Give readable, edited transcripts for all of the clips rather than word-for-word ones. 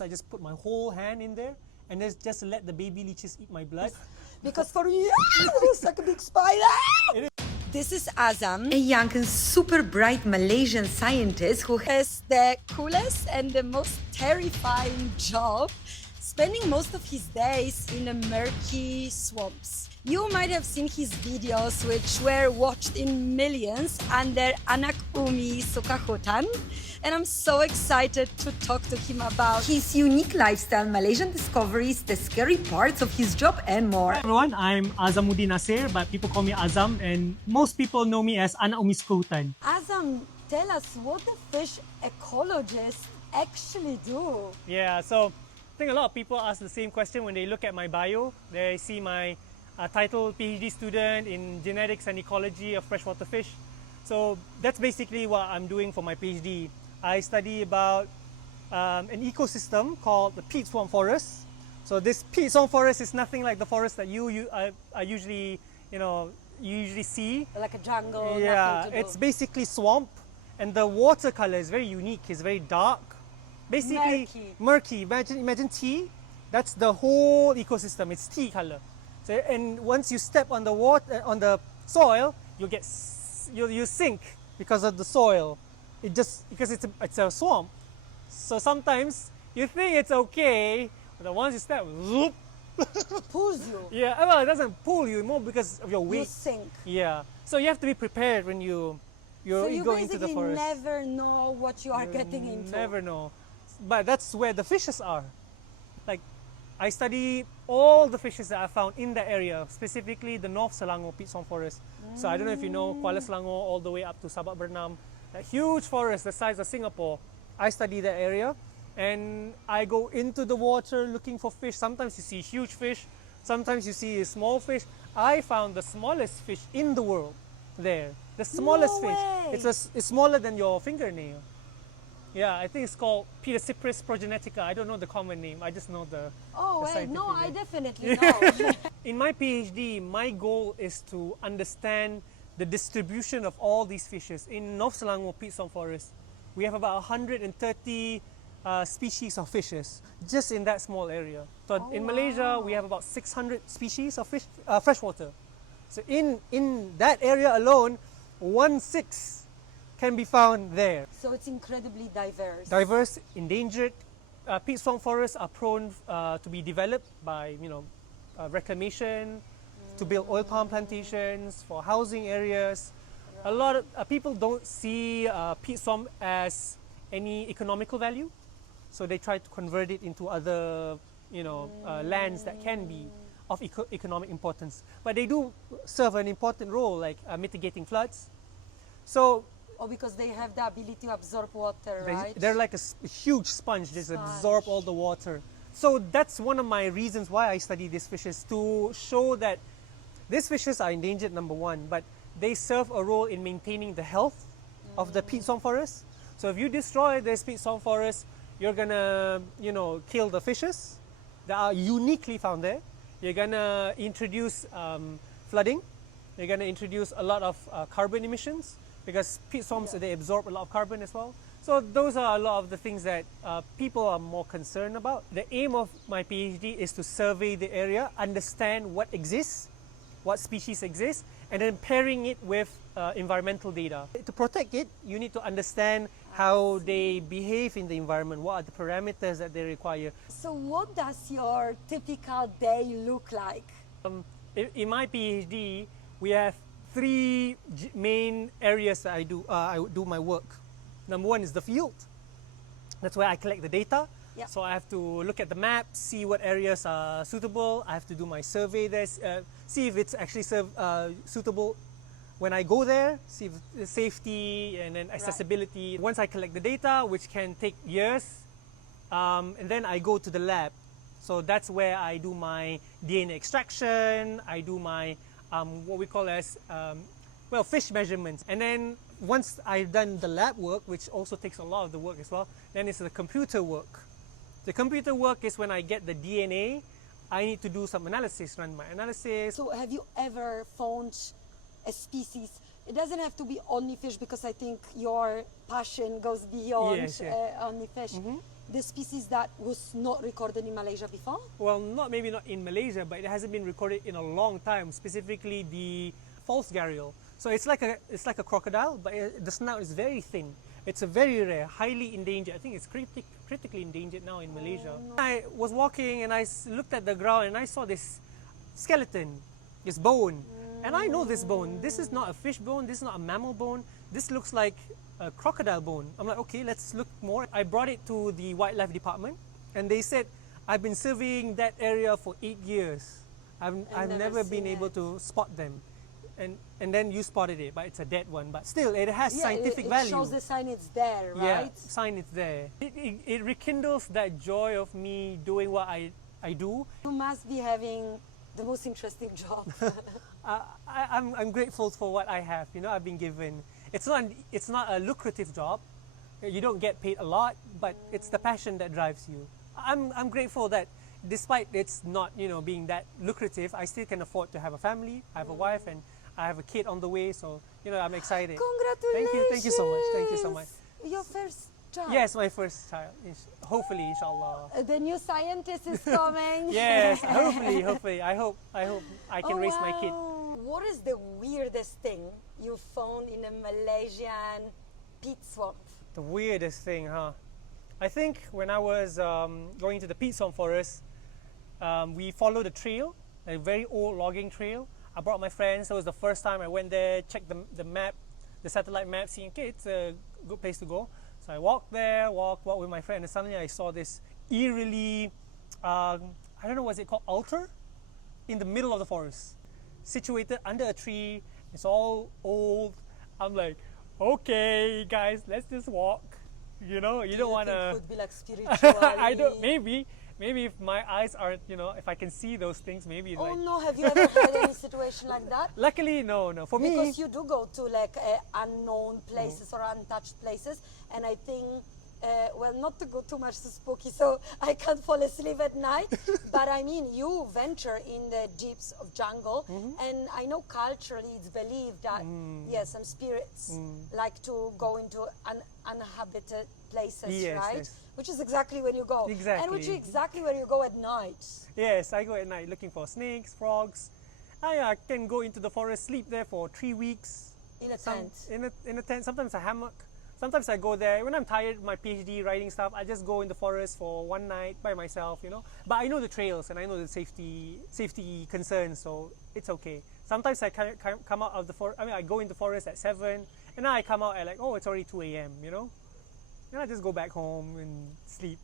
I just put my whole hand in there and just let the baby leeches eat my blood. Because for you, it's like a big spider. This is Azam, a young and super bright Malaysian scientist who has the coolest and the most terrifying job, spending most of his days in the murky swamps. You might have seen his videos, which were watched in millions under Anak Umi Suka Hutan. And I'm so excited to talk to him about his unique lifestyle, Malaysian discoveries, the scary parts of his job, and more. Hi everyone, I'm Azam Nasir, but people call me Azam, and most people know me as Anak Umi Suka Hutan. Azam, tell us what the fish ecologists actually do. Yeah, so I think a lot of people ask the same question when they look at my bio. They see my title PhD student in genetics and ecology of freshwater fish. So that's basically what I'm doing for my PhD. I study about an ecosystem called the peat swamp forest. So this peat swamp forest is nothing like the forest that you usually see. Like a jungle. Yeah, it's basically swamp, and the water color is very unique. It's very dark, basically murky. Imagine tea. That's the whole ecosystem. It's tea color. So, and once you step on the water, on the soil, you sink because of the soil. Because it's a swamp. So sometimes you think it's okay, but once you step, whoop, pulls you. Yeah, well, it doesn't pull you more because of your weight. You sink. Yeah, so you have to be prepared when you go into the forest. So you never know what you are getting into. Never know, but that's where the fishes are. Like, I study all the fishes that I found in the area, specifically the North Selangor Peat Swamp Forest. So I don't know if you know Kuala Selangor all the way up to Sabak Bernam. That huge forest the size of Singapore. I study that area and I go into the water looking for fish. Sometimes you see huge fish, sometimes you see small fish. I found the smallest fish in the world there. The smallest fish. It's smaller than your fingernail. Yeah, I think it's called Pedicipris progenetica. I don't know the common name. I just know the wait, no, name. I definitely know. In my PhD, my goal is to understand the distribution of all these fishes. In North Selangor Peat Swamp Forest, we have about 130 species of fishes just in that small area. So in Malaysia, we have about 600 species of fish, freshwater. So in that area alone, 1/6 can be found there. So it's incredibly diverse. Diverse, endangered. Peat swamp forests are prone to be developed by reclamation, to build oil palm plantations, for housing areas. Right. A lot of people don't see peat swamp as any economical value, so they try to convert it into other lands that can be of economic importance. But they do serve an important role, like mitigating floods. So. Or because they have the ability to absorb water, right? They're like a huge sponge. They absorb all the water. So that's one of my reasons why I study these fishes, to show that these fishes are endangered, number one, but they serve a role in maintaining the health of the peat swamp forest. So if you destroy this peat swamp forest, you're gonna, kill the fishes that are uniquely found there. You're gonna introduce flooding. You're gonna introduce a lot of carbon emissions, because peat swamps, they absorb a lot of carbon as well. So those are a lot of the things that people are more concerned about. The aim of my PhD is to survey the area, understand what exists, what species exist, and then pairing it with environmental data. To protect it, you need to understand how they behave in the environment, what are the parameters that they require. So what does your typical day look like? In my PhD, we have 3 main areas that I do my work. Number one is the field. That's where I collect the data. Yep. So I have to look at the map, see what areas are suitable. I have to do my survey there, see if it's actually suitable when I go there, see if the safety and then accessibility. Right. Once I collect the data, which can take years, and then I go to the lab. So that's where I do my DNA extraction, I do my what we call as fish measurements. And then once I've done the lab work, which also takes a lot of the work as well, then it's the computer work. The computer work is when I get the DNA, I need to do some analysis, run my analysis. So have you ever found a species? It doesn't have to be only fish, because I think your passion goes beyond only fish. the species that was not recorded in Malaysia before? Well, maybe not in Malaysia, but it hasn't been recorded in a long time. Specifically, the false gharial. So it's like a crocodile, but the snout is very thin. It's a very rare, highly endangered. I think it's critically endangered now in Malaysia. No. I was walking and I looked at the ground and I saw this skeleton, this bone. And I know this bone. This is not a fish bone. This is not a mammal bone. This looks like a crocodile bone. I'm like, okay, let's look more. I brought it to the wildlife department and they said, I've been surveying that area for 8 years. I've never been able to spot them. And then you spotted it, but it's a dead one. But still, it has scientific value. It shows the sign it's there, right? Yeah, sign it's there. It rekindles that joy of me doing what I do. You must be having the most interesting job. I'm grateful for what I have. You know, I've been given. It's not a lucrative job. You don't get paid a lot, but it's the passion that drives you. I'm grateful that despite it's not, you know, being that lucrative, I still can afford to have a family. I have a wife and I have a kid on the way, so you know I'm excited. Congratulations! Thank you so much. Thank you so much. Your first child? Yes, my first child. Hopefully, inshallah. The new scientist is coming. Yes, hopefully. I hope I can raise my kid. What is the weirdest thing you found in a Malaysian peat swamp? The weirdest thing, huh? I think when I was going to the Peat swamp forest, we followed a trail, a very old logging trail. I brought my friends. It was the first time I went there, checked the map, the satellite map, seeing, okay, it's a good place to go. So I walked there, walked with my friend, and suddenly I saw this eerily, I don't know, what's it called, altar? In the middle of the forest, situated under a tree. It's all old. I'm like, okay, guys, let's just walk. You know, you don't want to. It could be like spiritual. I don't. Maybe if my eyes aren't, you know, if I can see those things, maybe. Oh like... no! Have you ever had any situation like that? Luckily, no. For me, because you do go to like unknown places or untouched places, and I think. Well, not to go too much to spooky, so I can't fall asleep at night. But I mean, you venture in the deeps of jungle, and I know culturally it's believed that some spirits like to go into uninhabited places, right? Yes. Which is exactly where you go. Exactly. And which is exactly where you go at night. Yes, I go at night looking for snakes, frogs. I can go into the forest, sleep there for 3 weeks. In a tent. In a tent, sometimes a hammock. Sometimes I go there, when I'm tired, my PhD writing stuff, I just go in the forest for one night by myself, you know. But I know the trails and I know the safety concerns, so it's okay. Sometimes I come out of the forest, I go in the forest at 7, and now I come out at like, oh, it's already 2 a.m., you know. And I just go back home and sleep.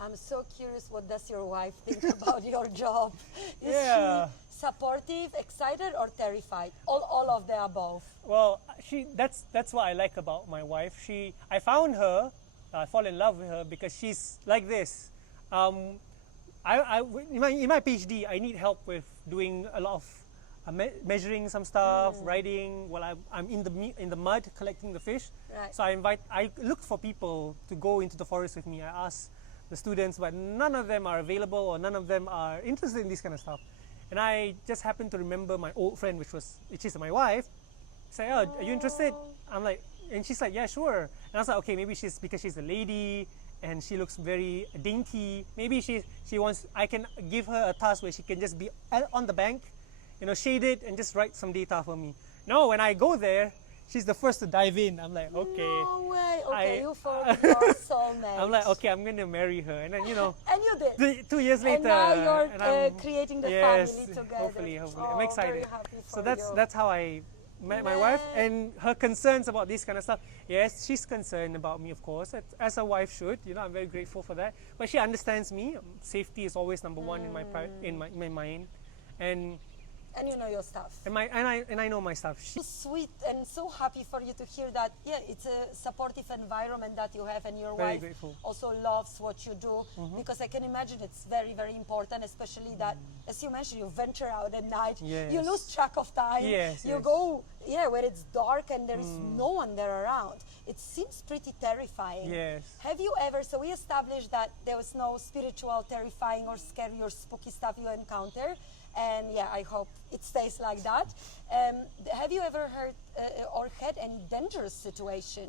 I'm so curious, what does your wife think about your job? Is Yeah. she supportive, excited, or terrified? All of the above. Well, that's what I like about my wife. I found her, I fall in love with her because she's like this. In my PhD, I need help with doing a lot of measuring some stuff, writing. While I'm in the mud collecting the fish. Right. So I looked for people to go into the forest with me. I asked the students, but none of them are available or none of them are interested in this kind of stuff. And I just happened to remember my old friend, which is my wife. Say, oh, are you interested? I'm like, and she's like, yeah, sure. And I was like, okay, maybe because she's a lady and she looks very dainty. Maybe she wants. I can give her a task where she can just be on the bank, you know, shaded and just write some data for me. No, when I go there, she's the first to dive in. I'm like, okay. No way. Okay, you found your soulmate. I'm like, okay, I'm gonna marry her, and then you know. And you did. 2 years later. And now you're creating the family together. Hopefully. Oh, I'm excited. Very happy for So you. that's how I met my wife, and her concerns about this kind of stuff. Yes, she's concerned about me, of course, as a wife should. You know, I'm very grateful for that. But she understands me. Safety is always number one in my mind, and you know your stuff. And I know my stuff. So sweet and so happy for you to hear that. Yeah, it's a supportive environment that you have, and your Very wife grateful. also loves what you do. Because I can imagine it's very, very important, especially that, as you mentioned, you venture out at night. Yes. You lose track of time. Yes, you yes. go, where it's dark and there is no one there around. It seems pretty terrifying. Yes. Have you ever? So we established that there was no spiritual, terrifying, or scary or spooky stuff you encounter. And yeah, I hope it stays like that. Have you ever heard or had any dangerous situation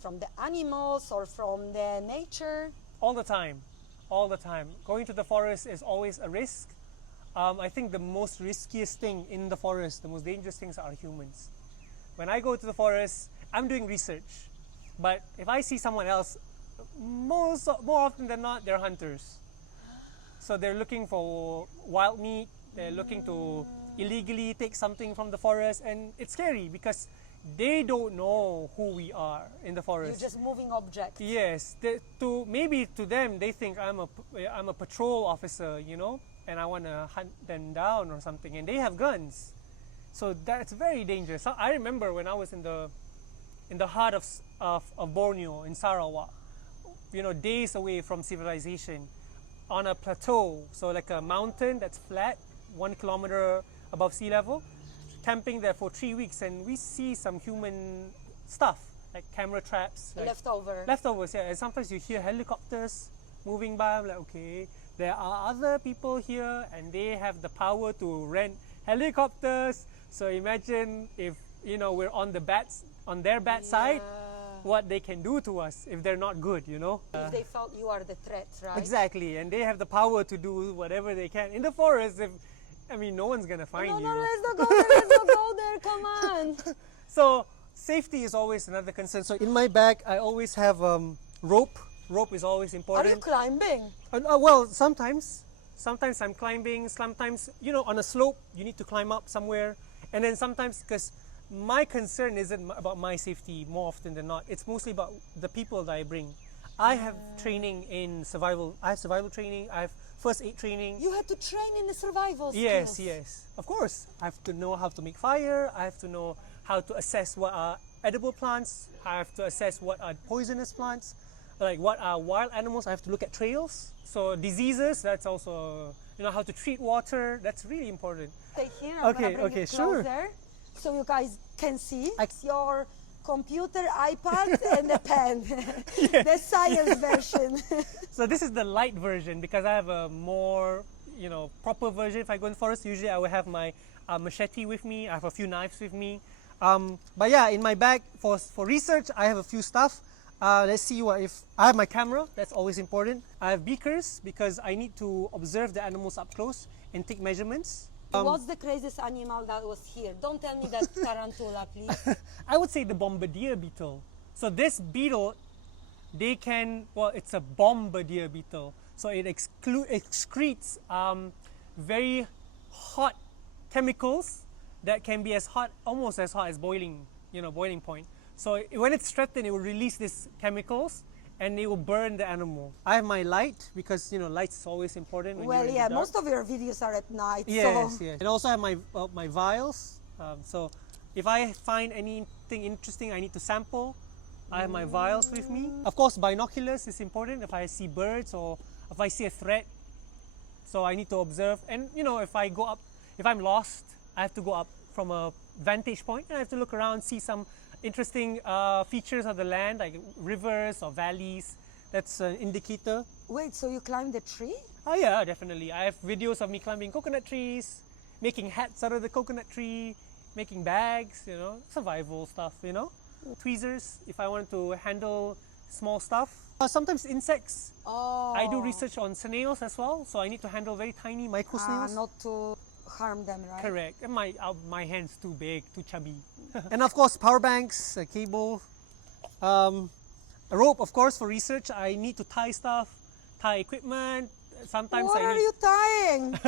from the animals or from the nature? All the time, all the time. Going to the forest is always a risk. I think the most riskiest thing in the forest, the most dangerous things are humans. When I go to the forest, I'm doing research. But if I see someone else, more often than not, they're hunters. So they're looking for wild meat, they're looking to illegally take something from the forest, and it's scary because they don't know who we are in the forest. You're just moving objects. Yes, maybe to them they think I'm a patrol officer, you know, and I want to hunt them down or something, and they have guns, so that's very dangerous. So I remember when I was in the heart of Borneo in Sarawak, you know, days away from civilization, on a plateau, so like a mountain that's flat, 1 kilometer above sea level, camping there for 3 weeks, and we see some human stuff like camera traps, like leftovers, yeah. And sometimes you hear helicopters moving by. I'm like, okay, there are other people here, and they have the power to rent helicopters. So imagine if, you know, we're on their bad side, what they can do to us if they're not good, you know. If they felt you are the threat, right? Exactly, and they have the power to do whatever they can in the forest. No one's gonna find you. No, let's not go there. Let's not go there. Come on. So safety is always another concern. So in my bag, I always have rope. Rope is always important. Are you climbing? Well, sometimes I'm climbing. Sometimes, you know, on a slope, you need to climb up somewhere. And then sometimes, because my concern isn't about my safety more often than not. It's mostly about the people that I bring. I have training in survival. I have survival training. I have first aid training. You had to train in the survival skills. Yes, yes. Of course. I have to know how to make fire. I have to know how to assess what are edible plants. I have to assess what are poisonous plants. Like what are wild animals. I have to look at trails. So diseases, that's also, you know, how to treat water. That's really important. Stay here. I'm gonna bring it sure. closer so you guys can see your computer, iPad, and a pen. The science version. So this is the light version because I have a more, you know, proper version. If I go in the forest, usually I will have my machete with me. I have a few knives with me. But yeah, in my bag for research, I have a few stuff. Let's see if I have my camera. That's always important. I have beakers because I need to observe the animals up close and take measurements. What's the craziest animal that was here? Don't tell me that tarantula, please. I would say the bombardier beetle. So this beetle, it's a bombardier beetle. So it excretes very hot chemicals that can be almost as hot as boiling point. So when it's threatened, it will release these chemicals and it will burn the animal. I have my light because, you know, light is always important when you're in the dark. Most of your videos are at night. Yes, yes. And also have my vials. So if I find anything interesting I need to sample, I have my vials with me. Of course, binoculars is important if I see birds or if I see a threat. So I need to observe. And, you know, if I'm lost, I have to go up from a vantage point and I have to look around, see some interesting features of the land, like rivers or valleys. That's an indicator. Wait, so you climbed the tree? Oh yeah, definitely. I have videos of me climbing coconut trees, making hats out of the coconut tree, making bags, you know, survival stuff, you know. Tweezers, if I want to handle small stuff. Sometimes insects. Oh. I do research on snails as well, so I need to handle very tiny micro snails. Not to harm them, right? Correct. And my hand's too big, too chubby. And of course, power banks, a cable, a rope, of course, for research. I need to tie equipment. Sometimes what are you tying?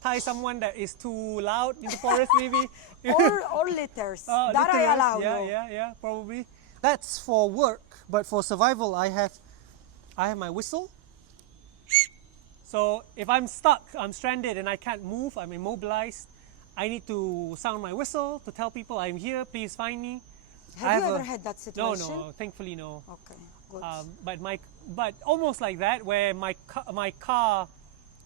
Tie someone that is too loud in the forest, maybe. or litters. That I allow you. Yeah, probably. That's for work, but for survival, I have my whistle. So if I'm stuck, I'm stranded and I can't move, I'm immobilized, I need to sound my whistle to tell people I'm here, please find me. Have you ever had that situation? No, thankfully no. Okay, good. But almost like that, where my car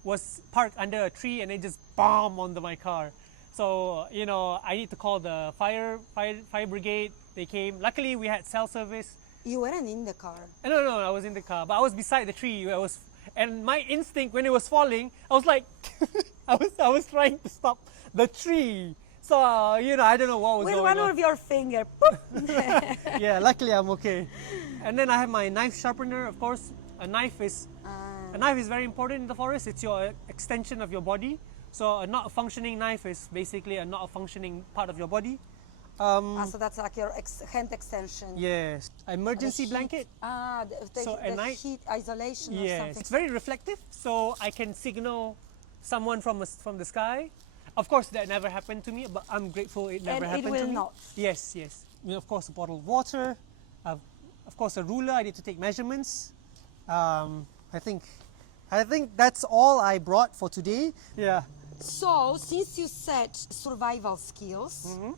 was parked under a tree and it just bombed onto my car. So, you know, I need to call the fire brigade. They came. Luckily, we had cell service. You weren't in the car? No, I was in the car, but I was beside the tree. And my instinct when it was falling, I was like, I was trying to stop the tree. So, I don't know what was With going one on. of your finger. Boop. Yeah, luckily I'm okay. And then I have my knife sharpener, of course. A knife is very important in the forest. It's your extension of your body. So a not functioning knife is basically a not functioning part of your body. So that's like your hand extension. Yes. Emergency The heat. blanket. So at the night- heat isolation or Yes. something. It's very reflective, so I can signal someone from the sky. Of course, that never happened to me, but I'm grateful it never And it happened will to me. not. Yes, yes. Of course, a bottle of water. Of course, a ruler. I need to take measurements. I think that's all I brought for today. Yeah. So, since you said survival skills, Mm-hmm.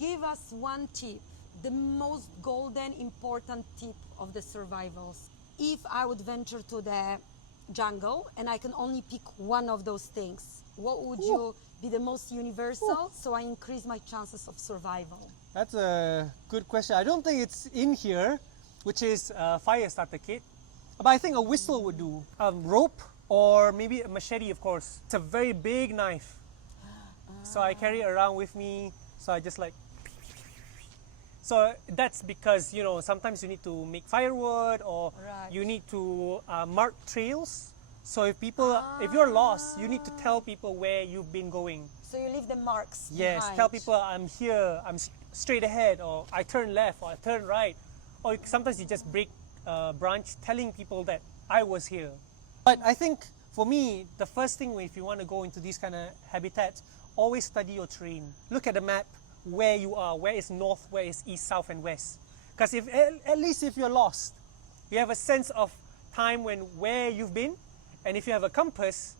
give us one tip, the most golden, important tip of the survivals. If I would venture to the jungle and I can only pick one of those things, what would you be the most universal so I increase my chances of survival? That's a good question. I don't think it's in here, which is a fire starter kit. But I think a whistle would do. Rope or maybe a machete, of course. It's a very big knife. So I carry it around with me. So I just like... So that's because, sometimes you need to make firewood or Right. you need to mark trails. So if you're lost, you need to tell people where you've been going. So you leave the marks Yes, behind. tell people I'm here, I'm straight ahead, or I turn left, or I turn right. Or sometimes you just break a branch telling people that I was here. But I think for me, the first thing if you want to go into these kind of habitats, always study your terrain. Look at the map, where you are, where is north, where is east, south, and west. Because at least if you're lost, you have a sense of time where you've been, and if you have a compass,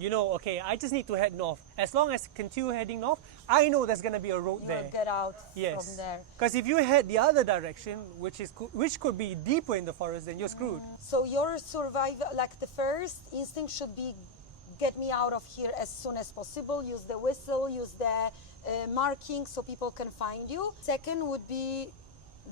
okay, I just need to head north. As long as I continue heading north, I know there's going to be a road You there. will get out Yes. from there. Because if you head the other direction, which could be deeper in the forest, then you're screwed. So your survival, like the first instinct should be, get me out of here as soon as possible. Use the whistle, use the marking so people can find you. Second would be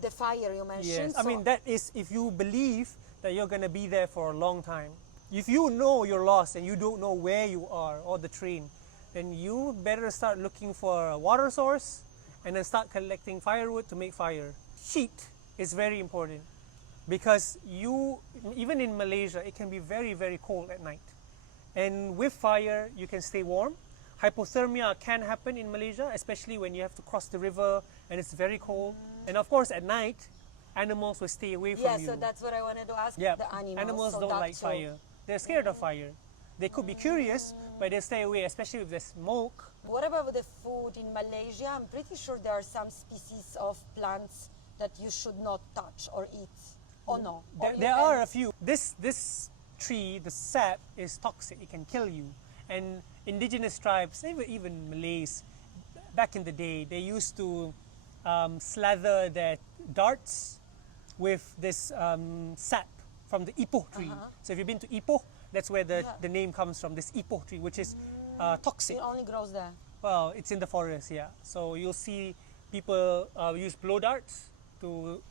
the fire you mentioned. Yes. I mean, that is if you believe that you're going to be there for a long time. If you know you're lost and you don't know where you are or the train, then you better start looking for a water source and then start collecting firewood to make fire. Heat is very important because even in Malaysia, it can be very, very cold at night. And with fire, you can stay warm. Hypothermia can happen in Malaysia, especially when you have to cross the river and it's very cold. And of course, at night, animals will stay away from you. Yeah, so that's what I wanted to ask. Yeah, The animals. animals so don't that like too. fire. They're scared of fire. They could be curious, but they stay away, especially if there's smoke. What about the food in Malaysia? I'm pretty sure there are some species of plants that you should not touch or eat. Or no? Or you There can- are a few. This tree, the sap, is toxic. It can kill you. And indigenous tribes, even Malays, back in the day, they used to slather their darts with this sap from the ipoh tree. So if you've been to Ipoh, that's where the name comes from, this ipoh tree, which is toxic. It only grows there. Well, it's in the forest, yeah. So you'll see people use blow darts to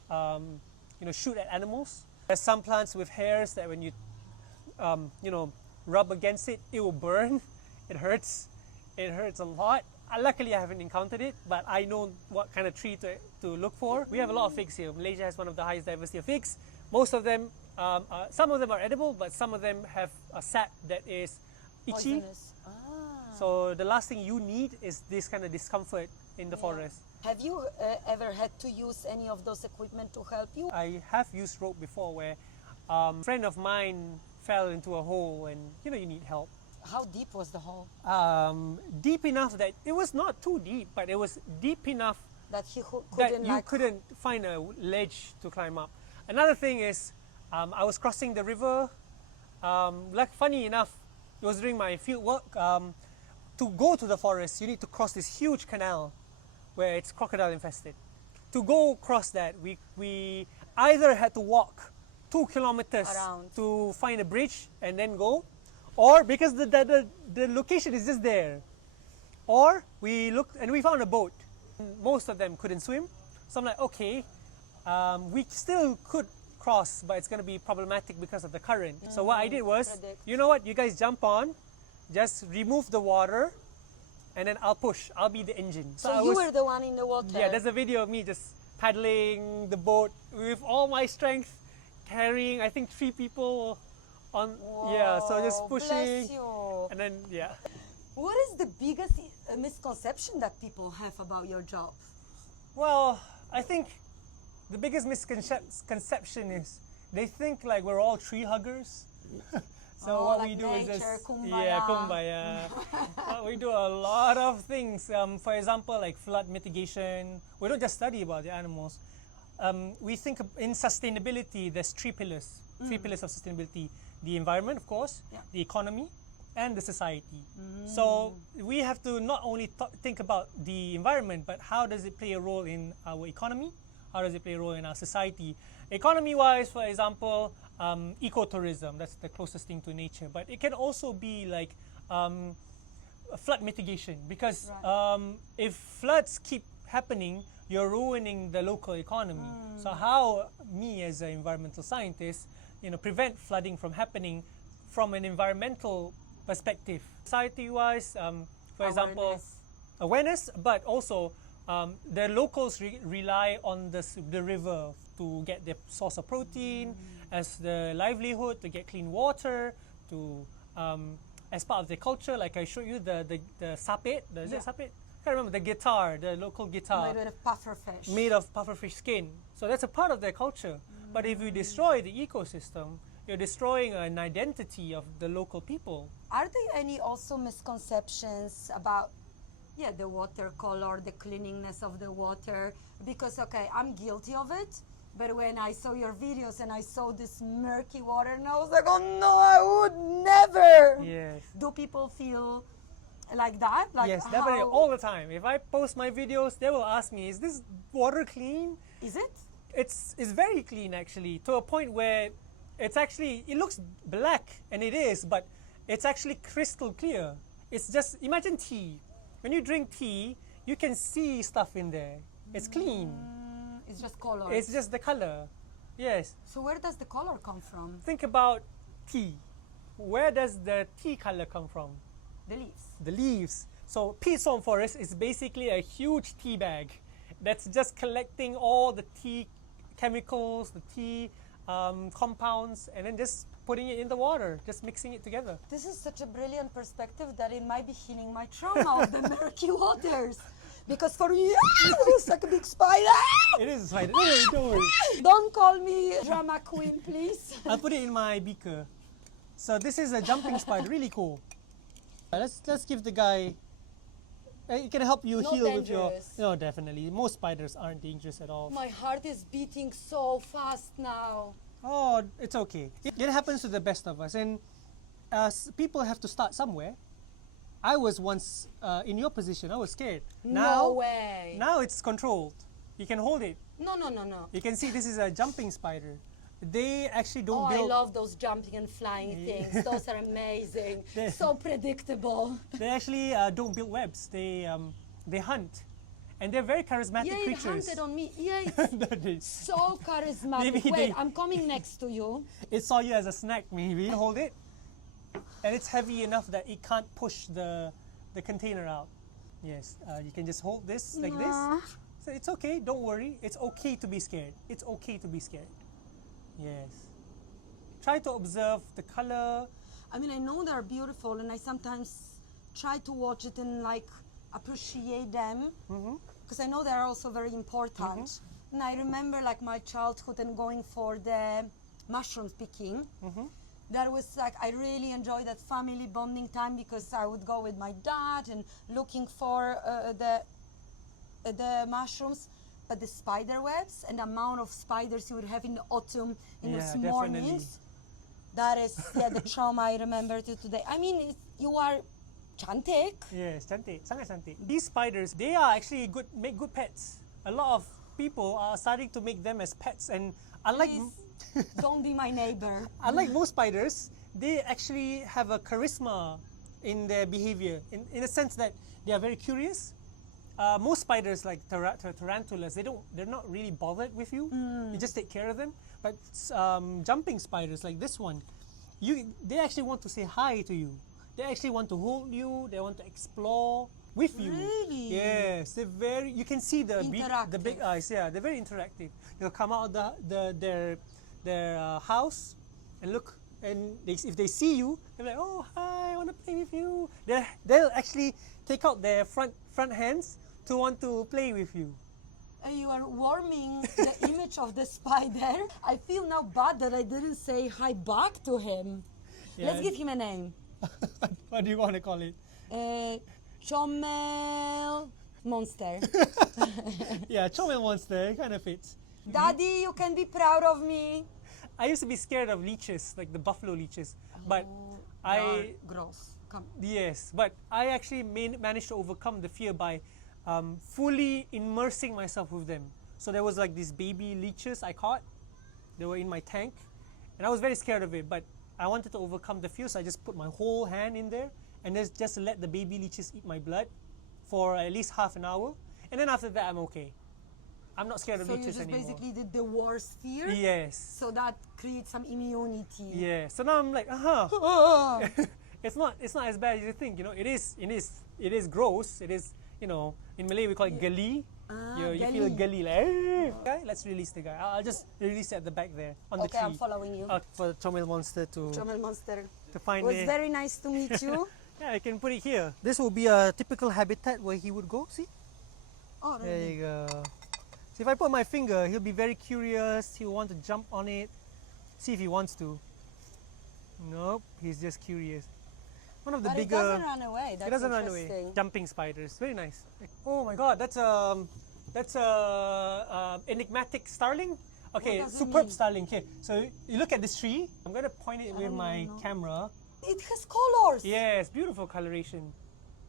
shoot at animals. There's some plants with hairs that when you rub against it, it will burn. It hurts. It hurts a lot. Luckily, I haven't encountered it, but I know what kind of tree to look for. We have a lot of figs here. Malaysia has one of the highest diversity of figs. Most of them, some of them are edible, but some of them have a sap that is itchy. Poisonous. So the last thing you need is this kind of discomfort in the forest. Have you ever had to use any of those equipment to help you? I have used rope before where a friend of mine fell into a hole and you need help. How deep was the hole? Deep enough that it was not too deep, but it was deep enough That he that couldn't you couldn't find a ledge to climb up. Another thing is, I was crossing the river. Funny enough, it was during my field work. To go to the forest, you need to cross this huge canal where it's crocodile infested. To go across that, we either had to walk 2 kilometers Around. to find a bridge and then go, or because the location is just there, or we looked and we found a boat. Most of them couldn't swim, so I'm like, okay, we still could cross, but it's going to be problematic because of the current. So what I did was, Predict. you know what, you guys jump on, just remove the water, and then I'll push. I'll be the engine. So I you was- were the one in the water. Yeah, there's a video of me just paddling the boat with all my strength, carrying I think 3 people on. Yeah, so just Whoa, pushing, Bless you. and then yeah. What is the biggest misconception that people have about your job? Well, I think the biggest misconception is they think like we're all tree huggers. So Oh, what like we do is nature, just kumbaya. kumbaya. We do a lot of things. For example, like flood mitigation. We don't just study about the animals. We think in sustainability. There's 3 pillars. 3 pillars of sustainability: the environment, of course, Yeah. the economy, and the society. So we have to not only think about the environment, but how does it play a role in our economy? How does it play a role in our society? Economy-wise, for example, ecotourism, that's the closest thing to nature. But it can also be like flood mitigation, because if floods keep happening, you're ruining the local economy. So how me as an environmental scientist, prevent flooding from happening from an environmental perspective. Society-wise, for example, awareness, but also the locals rely on the river to get their source of protein, as the livelihood, to get clean water, to as part of their culture. Like I showed you the sapit, is it sapit? I can't remember, the guitar, the local guitar. Made of pufferfish. Made of pufferfish skin. So that's a part of their culture. But if you destroy the ecosystem, you're destroying an identity of the local people. Are there any also misconceptions about the water color, the cleanliness of the water? Because okay, I'm guilty of it, but when I saw your videos and I saw this murky water, and I was like, oh no, I would never. Yes. Do people feel like that? Like Yes, definitely, how- all the time. If I post my videos, they will ask me, is this water clean? Is it? It's very clean, actually, to a point where it looks black, and it is, but it's actually crystal clear. It's just, imagine tea. When you drink tea, you can see stuff in there. It's clean. It's just color. It's just the color. Yes. So where does the color come from? Think about tea. Where does the tea color come from? The leaves. The leaves. So peat swamp forest is basically a huge tea bag that's just collecting all the tea chemicals, the tea compounds, and then just putting it in the water, just mixing it together. This is such a brilliant perspective that it might be healing my trauma of the murky waters. Because for me, it's like a big spider. It is a spider. Don't worry. Don't call me drama queen, please. I'll put it in my beaker. So this is a jumping spider, really cool. Let's give the guy. It can help you Not heal with your. dangerous. No, definitely. Most spiders aren't dangerous at all. My heart is beating so fast now. Oh, it's okay. It happens to the best of us, and people have to start somewhere. I was once in your position. I was scared. No way. Now it's controlled. You can hold it. No. You can see this is a jumping spider. They actually don't Oh, I build. love those jumping and flying things. Those are amazing. So predictable. They actually don't build webs. They hunt, and they're very charismatic Yeah, it creatures. hunted on me. Yeah, it's It so charismatic. Maybe Wait, they- I'm coming next to you. saw you as a snack, maybe. Hold it, and it's heavy enough that it can't push the container out. Yes, you can just hold this like this. So it's okay. Don't worry. It's okay to be scared. It's okay to be scared. Yes. Try to observe the color. I mean, I know they're beautiful, and I sometimes try to watch it and like appreciate them because I know they're also very important. And I remember like my childhood and going for the mushroom picking. That was like, I really enjoyed that family bonding time because I would go with my dad and looking for the mushrooms. But the spider webs and the amount of spiders you would have in the autumn in those definitely. mornings, that is the trauma I remember to today. I mean, you are cantik. Yes, cantik, sangat cantik. These spiders, they are actually make good pets. A lot of people are starting to make them as pets, and unlike Please, don't be my neighbor. unlike most spiders, they actually have a charisma in their behavior, in a sense that they are very curious. Most spiders, like tarantulas, they're not really bothered with you. You just take care of them. But jumping spiders like this one, they actually want to say hi to you. They actually want to hold you. They want to explore. with you. Really? Yes, they're very. You can see the big Interactive. eyes. Yeah, they're very interactive. They'll come out of their house and look, and if they see you, they're like, "Oh, hi, I want to play with you." They'll actually take out their front hands to want to play with you. You are warming the image of the spider. I feel now bad that I didn't say hi back to him. Yeah. Let's give him a name. What do you want to call it? Chomel Monster. Yeah, Chomel Monster. It kind of fits. Daddy, you can be proud of me. I used to be scared of leeches, like the buffalo leeches, but I Gross. Come. yes, but I actually managed to overcome the fear by fully immersing myself with them. So there was like these baby leeches I caught. They were in my tank, and I was very scared of it. But I wanted to overcome the fear, so I just put my whole hand in there and just let the baby leeches eat my blood for at least half an hour, and then after that I'm okay. I'm not scared of So you leeches just anymore. basically did the worst fear. Yes. So that creates some immunity. Yeah. So now I'm like, it's not as bad as you think. You know, it is gross. It is, you know, in Malay we call it gali. You feel gali like, okay, let's release the guy. I'll just release it at the back there on the tree. Okay, I'm following you. For the Chomel Monster to Chomel Monster. find It was it. very nice to meet you. Yeah, I can put it here. This will be a typical habitat where he would go. See? Oh, There really? you go. So if I put my finger, he'll be very curious. He'll want to jump on it. See if he wants to. Nope, he's just curious. One of the But it bigger. doesn't run away. That's It doesn't run away. interesting. Jumping spiders, very nice. Oh my God, that's enigmatic starling. Okay, does it superb mean? starling. Okay, so you look at this tree. I'm gonna point it with my camera. It has colors. Yes, beautiful coloration.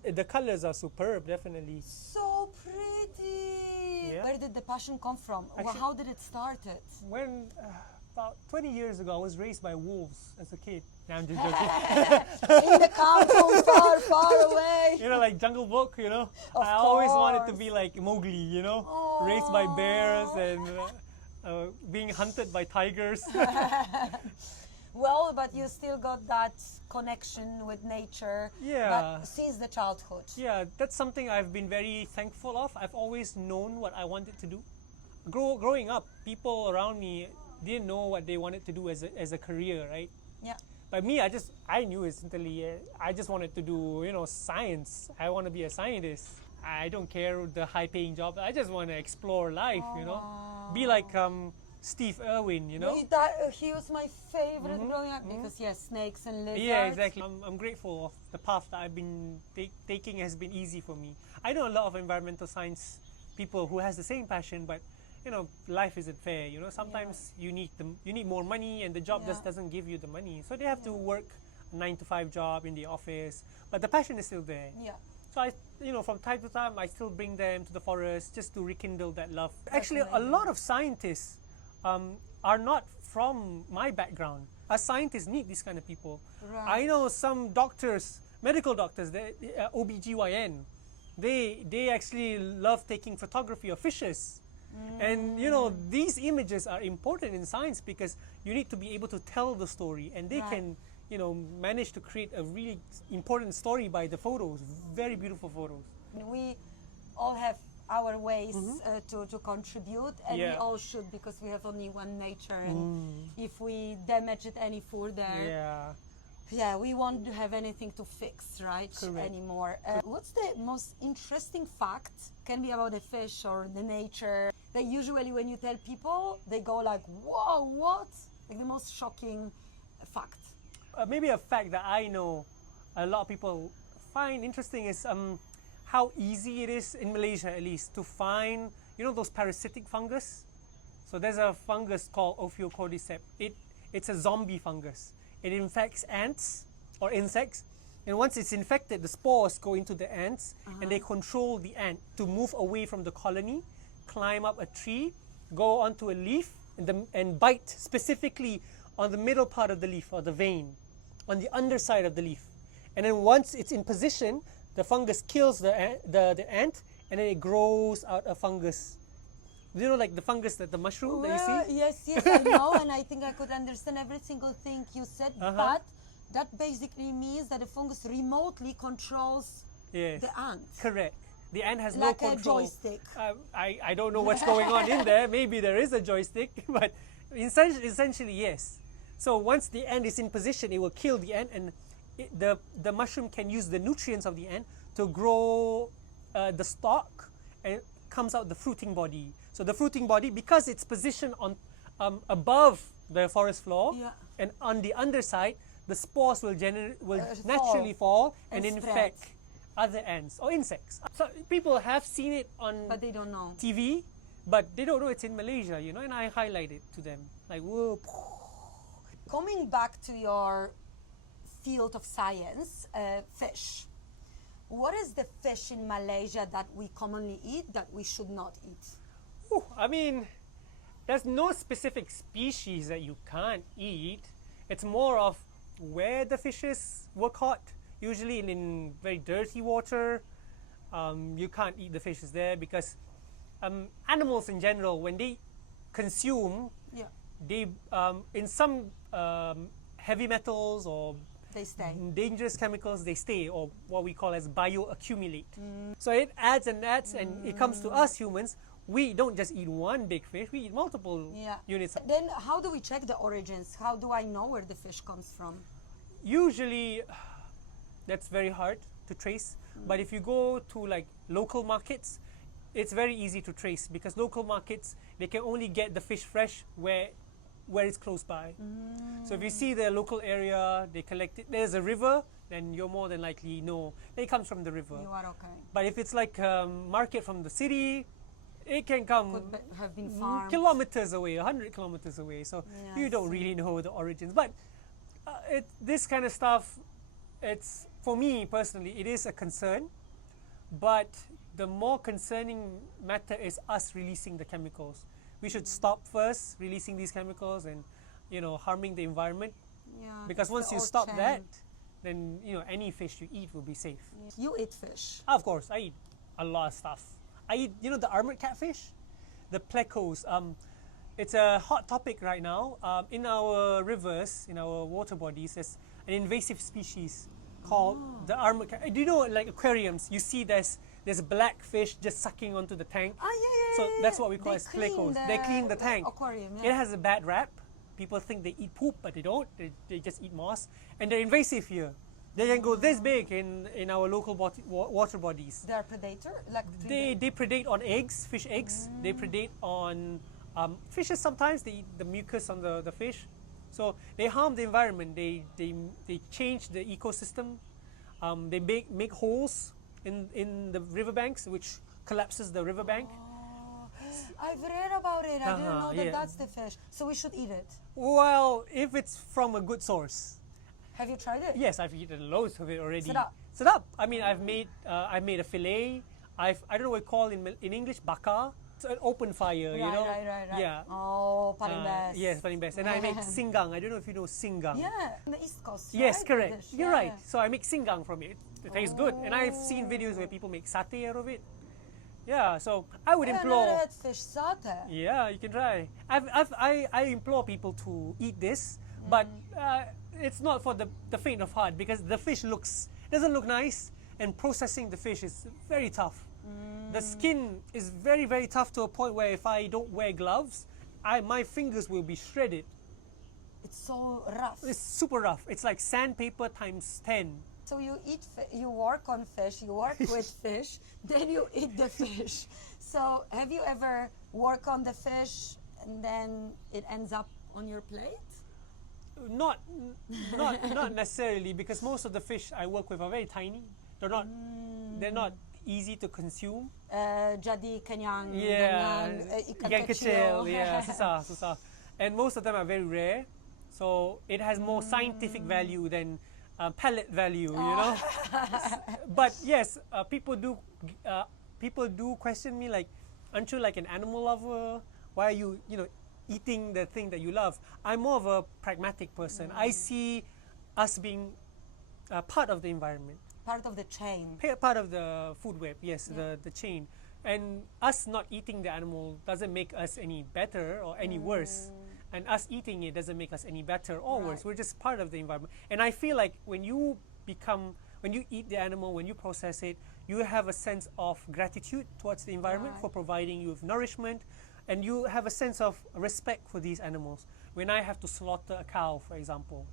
The colors are superb, definitely. So pretty. Yeah. Where did the passion come from? Actually- How did it start? When about 20 years ago, I was raised by wolves as a kid. Nah, I'm just joking. In the camp from far, far away. You know, like Jungle Book, you know? Of I always wanted to course. be like Mowgli, you know? Raised by bears and being hunted by tigers. Well, but you still got that connection with nature. Yeah. But since the childhood. Yeah, that's something I've been very thankful of. I've always known what I wanted to do. Growing up, people around me didn't know what they wanted to do as a career, right? Yeah. But me, I knew instantly. I just wanted to do, you know, science. I want to be a scientist. I don't care the high-paying job. I just want to explore life, you know. Be like Steve Irwin, you know. He was my favorite growing up because yes, snakes and lizards. Yeah, exactly. I'm grateful of the path that I've been taking has been easy for me. I know a lot of environmental science people who has the same passion, but you know, life isn't fair. You know, sometimes you need more money, and the job just doesn't give you the money. So they have to work a 9-to-5 job in the office, but the passion is still there. Yeah. So from time to time, I still bring them to the forest just to rekindle that love. Actually, a lot of scientists are not from my background. As scientists need these kind of people. Right. I know some doctors, medical doctors, OBGYN, they actually love taking photography of fishes. And you know, these images are important in science because you need to be able to tell the story, and they can, you know, manage to create a really important story by the photos. Very beautiful photos. We all have our ways to contribute, and we Yeah. all should, because we have only one nature, and if we damage it any further, we won't have anything to fix, right? Correct. Anymore. What's the most interesting fact? Can be about the fish or the nature that usually when you tell people, they go like, "Whoa, what?" Like the most shocking fact. Maybe a fact that I know a lot of people find interesting is how easy it is in Malaysia, at least, to find, you know, those parasitic fungus. So there's a fungus called Ophiocordyceps. It's a zombie fungus. It infects ants or insects, and once it's infected, the spores go into the ants, and they control the ant to move away from the colony, climb up a tree, go onto a leaf, and bite specifically on the middle part of the leaf, or the vein, on the underside of the leaf. And then once it's in position, the fungus kills the ant, and then it grows out a fungus. You know, like the fungus, the mushroom that you see? Yes, I know, and I think I could understand every single thing you said, but that basically means that the fungus remotely controls Yes. The ant. Correct. The ant has Like no a control. joystick. I don't know what's going on in there. Maybe there is a joystick, but essentially yes. So once the ant is in position, it will kill the ant, and the mushroom can use the nutrients of the ant to grow the stalk, and it comes out the fruiting body. So the fruiting body, because it's positioned on above the forest floor, Yeah. and on the underside, the spores will naturally fall and and infect other ants or insects. So people have seen it on But they don't know. TV, but they don't know it's in Malaysia, you know, and I highlight it to them. Like, whoa. Coming back to your field of science, fish. What is the fish in Malaysia that we commonly eat that we should not eat? Whew, I mean, there's no specific species that you can't eat. It's more of where the fishes were caught. Usually in very dirty water, you can't eat the fishes there because animals in general, when they consume, Yeah. they in some heavy metals or They stay. dangerous chemicals, they stay, or what we call as bioaccumulate. So it adds and adds, and it comes to us humans. We don't just eat one big fish, we eat multiple Yeah. units. Then how do we check the origins? How do I know where the fish comes from? Usually, that's very hard to trace. But if you go to like local markets, it's very easy to trace because local markets, they can only get the fish fresh where it's close by. So if you see the local area, they collect it. There's a river, then you're more than likely know it comes from the river. You are okay. But if it's like market from the city, it can come Have been farmed. kilometers away, 100 kilometers away. So Yeah, you I don't see. really know the origins. But this kind of stuff, it's for me personally, it is a concern. But the more concerning matter is us releasing the chemicals. We should stop first releasing these chemicals and, you know, harming the environment. Yeah, Because it's once the you old stop chain. that, then, you know, any fish you eat will be safe. You eat fish. Of course, I eat a lot of stuff. I eat, you know, the armored catfish, the plecos. It's a hot topic right now. In our rivers, in our water bodies, there's an invasive species called the armored cat. Do you know, like aquariums, you see there's black fish just sucking onto the tank. Ah, yeah. So that's what we call They as plecos. clean They clean the tank. aquarium, It yeah. has a bad rap. People think they eat poop, but they don't. They just eat moss. And they're invasive here. They can go this big in our local water bodies. They are predator? Like They predate on eggs, fish eggs. They predate on fishes sometimes. They eat the mucus on the fish. So they harm the environment. They change the ecosystem. They make holes in the riverbanks, which collapses the riverbank. I've read about it. I didn't know that yeah. that's the fish. So we should eat it. Well, if it's from a good source. Have you tried it? Yes, I've eaten loads of it already. Sedap. Sedap. I mean, I've made a fillet. I don't know what it's called in English, bakar. It's an open fire, you know. Right. Yeah. Oh, paling best. Yes, paling best. And I make singgang. I don't know if you know singgang. Yeah, on the East Coast. Yes, right? correct. The dish, You're yeah. right. So I make singgang from it. It tastes good. And I've seen videos where people make satay out of it. Yeah, so I would I've implore. never had fish satay. Yeah, you can try. I implore people to eat this, but it's not for the faint of heart because the fish doesn't look nice, and processing the fish is very tough. The skin is very, very tough to a point where if I don't wear gloves, my fingers will be shredded. It's so rough. It's super rough. It's like sandpaper times 10. So you eat, you work on fish, you work with fish, then you eat the fish. So have you ever worked on the fish and then it ends up on your plate? Not necessarily, because most of the fish I work with are very tiny. They're not easy to consume. Jadi kenyang Yeah, dengan ikan ikan kecil. kecil. Yeah, susah. And most of them are very rare, so it has more scientific value than palate value, you know. But yes, people do question me like, aren't you like an animal lover? Why are you eating the thing that you love? I'm more of a pragmatic person. I see us being part of the environment, Part of the chain. part of the food web. Yes, the chain. And us not eating the animal doesn't make us any better or any worse. And us eating it doesn't make us any better or worse. We're just part of the environment. And I feel like when when you eat the animal, when you process it, you have a sense of gratitude towards the environment for providing you with nourishment, and you have a sense of respect for these animals. When I have to slaughter a cow, for example.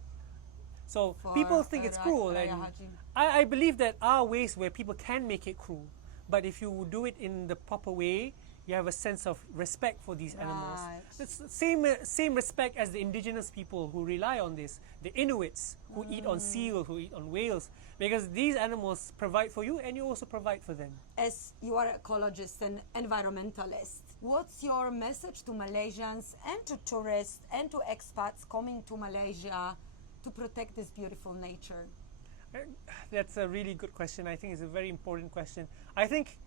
So people think it's cruel, and I believe that are ways where people can make it cruel, but if you do it in the proper way, you have a sense of respect for these animals. It's the same respect as the indigenous people who rely on this, the Inuits who eat on seals, who eat on whales, because these animals provide for you and you also provide for them. As you are an ecologist and environmentalist, what's your message to Malaysians and to tourists and to expats coming to Malaysia to protect this beautiful nature? That's a really good question. I think it's a very important question. I think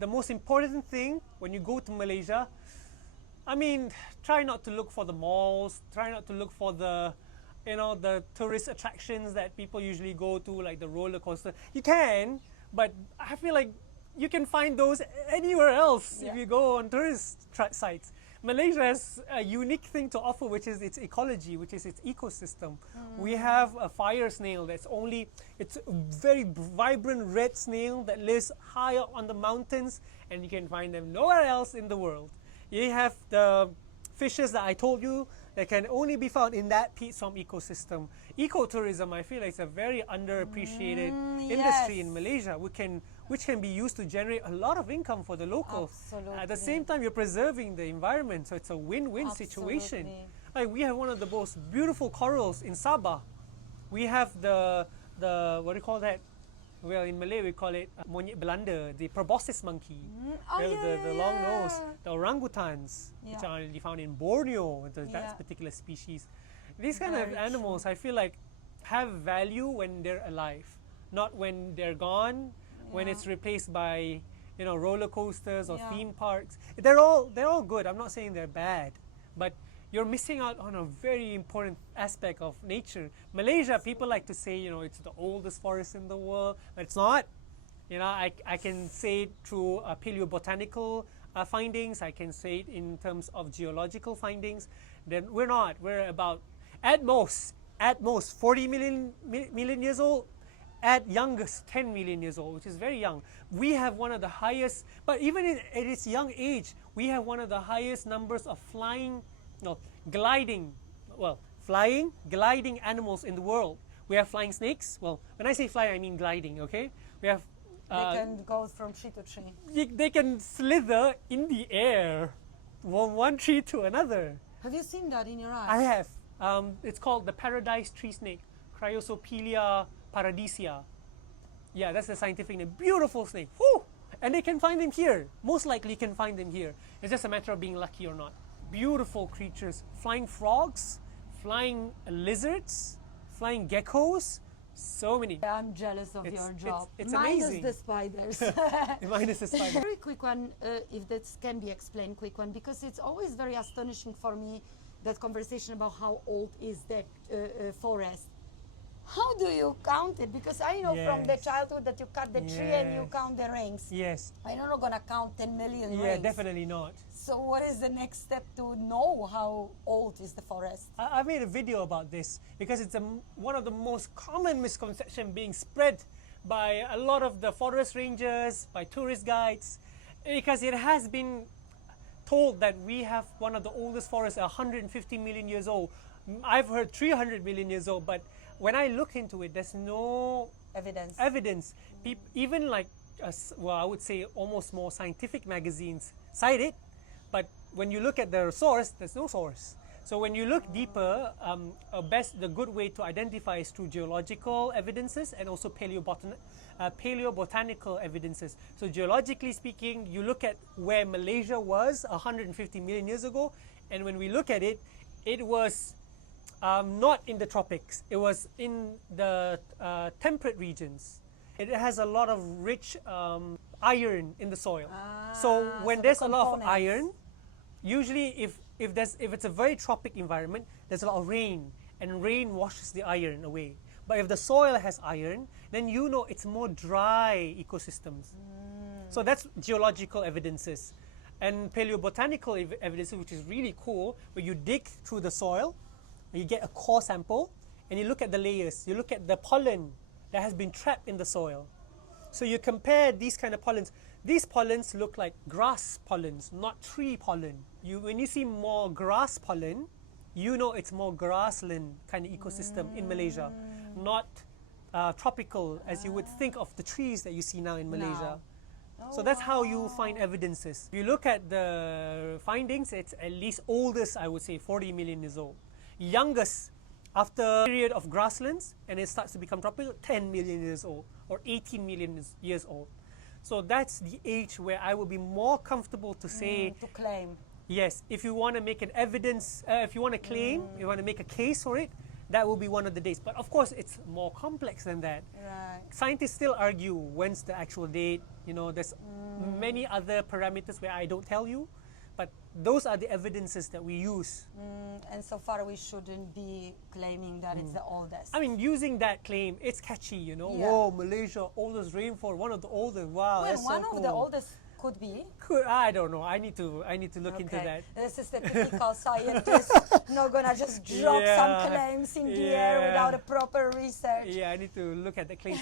the most important thing when you go to Malaysia, I mean, try not to look for the malls, try not to look for the, you know, the tourist attractions that people usually go to, like the roller coaster. You can, but I feel like you can find those anywhere else if you go on tourist sites. Malaysia has a unique thing to offer, which is its ecology, which is its ecosystem. We have a fire snail it's a very vibrant red snail that lives high up on the mountains, and you can find them nowhere else in the world. You have the fishes that I told you that can only be found in that peat swamp ecosystem. Ecotourism, I feel like, is a very underappreciated industry in Malaysia, which can be used to generate a lot of income for the locals. Absolutely. At the same time, you're preserving the environment, so it's a win-win situation. Like, we have one of the most beautiful corals in Sabah. We have the what do you call that? Well, in Malay we call it monyet Belanda, the proboscis monkey. The long nose, the orangutans, which are only found in Borneo, that particular species. These kind of animals, I feel like, have value when they're alive, not when they're gone, when it's replaced by, you know, roller coasters or theme parks. They're all good. I'm not saying they're bad, but you're missing out on a very important aspect of nature. Malaysia, people like to say, you know, it's the oldest forest in the world, but it's not. You know, I can say it through paleobotanical findings. I can say it in terms of geological findings. Then we're not. We're about, at most 40 million years old. At youngest, 10 million years old, which is very young. We have one of the highest, but even at its young age, we have one of the highest numbers of gliding animals in the world. We have flying snakes. Well, when I say flying, I mean gliding, okay? We have... they can go from tree to tree. They can slither in the air from one tree to another. Have you seen that in your eyes? I have. It's called the paradise tree snake, Cryosopelia paradisia. Yeah, that's the scientific name. Beautiful snake. Whew! And they can find them here. Most likely you can find them here. It's just a matter of being lucky or not. Beautiful creatures. Flying frogs, flying lizards, flying geckos. So many. I'm jealous of your job. It's amazing. Minus the spiders. Minus the spiders. Very quick one, if that can be explained, quick one, because it's always very astonishing for me, that conversation about how old is that forest. How do you count it? Because I know from the childhood that you cut the tree and you count the rings. Yes. I'm not going to count 10 million rings. Yeah, definitely not. So what is the next step to know how old is the forest? I made a video about this because it's one of the most common misconceptions being spread by a lot of the forest rangers, by tourist guides, because it has been told that we have one of the oldest forests, 150 million years old. I've heard 300 million years old, but when I look into it, there's no evidence. Even like, I would say almost more scientific magazines cite it, but when you look at the source, there's no source. So when you look deeper, the good way to identify is through geological evidences and also paleobotanical evidences. So geologically speaking, you look at where Malaysia was 150 million years ago, and when we look at it, it was not in the tropics. It was in the temperate regions. It has a lot of rich iron in the soil. So when there's a lot of iron, usually if it's a very tropic environment, there's a lot of rain, and rain washes the iron away. But if the soil has iron, then you know it's more dry ecosystems. So that's geological evidences. And paleobotanical evidences, which is really cool, where you dig through the soil, you get a core sample, and you look at the layers. You look at the pollen that has been trapped in the soil. So you compare these kind of pollens. These pollens look like grass pollens, not tree pollen. When you see more grass pollen, you know it's more grassland kind of ecosystem in Malaysia, not tropical as you would think of the trees that you see now in Malaysia. So that's how you find evidences. If you look at the findings, it's at least oldest, I would say, 40 million years old. Youngest, after a period of grasslands, and it starts to become tropical, 10 million years old or 18 million years old. So that's the age where I would be more comfortable to say, to claim. yes, if you want to make an evidence, if you want to claim, you want to make a case for it, that will be one of the dates. But of course, it's more complex than that. Right. Scientists still argue when's the actual date. You know, there's many other parameters where I don't tell you, but those are the evidences that we use. And so far, we shouldn't be claiming that it's the oldest. I mean, using that claim, it's catchy, you know. Yeah. Whoa, Malaysia, oldest rainforest, one of the oldest. Wow, well, that's one so of cool. the oldest could be. I don't know. I need to look into that. This is the typical scientist, not gonna just drop some claims in the air without a proper research. Yeah, I need to look at the claims,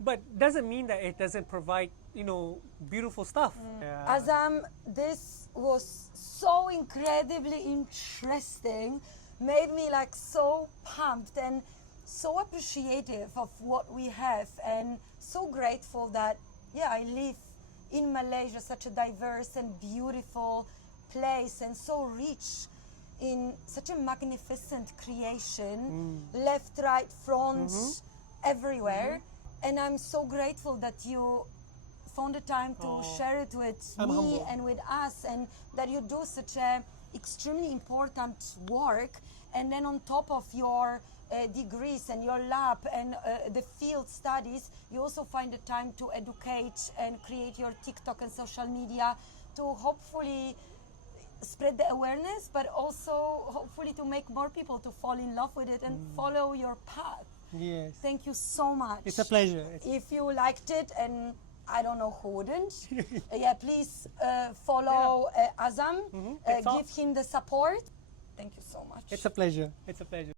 but doesn't mean that it doesn't provide, you know, beautiful stuff. Yeah. Azam, this was so incredibly interesting, made me like so pumped and so appreciative of what we have, and so grateful that I live in Malaysia, such a diverse and beautiful place, and so rich in such a magnificent creation, left, right, front, everywhere. And I'm so grateful that you found the time to share it with I'm me humble. and with us, and that you do such a extremely important work. And then on top of your degrees and your lab and the field studies, you also find the time to educate and create your TikTok and social media to hopefully spread the awareness, but also hopefully to make more people to fall in love with it and follow your path. Yes. Thank you so much. It's a pleasure. If you liked it, and I don't know who wouldn't, please follow Azam, give him the support. Thank you so much. It's a pleasure. It's a pleasure.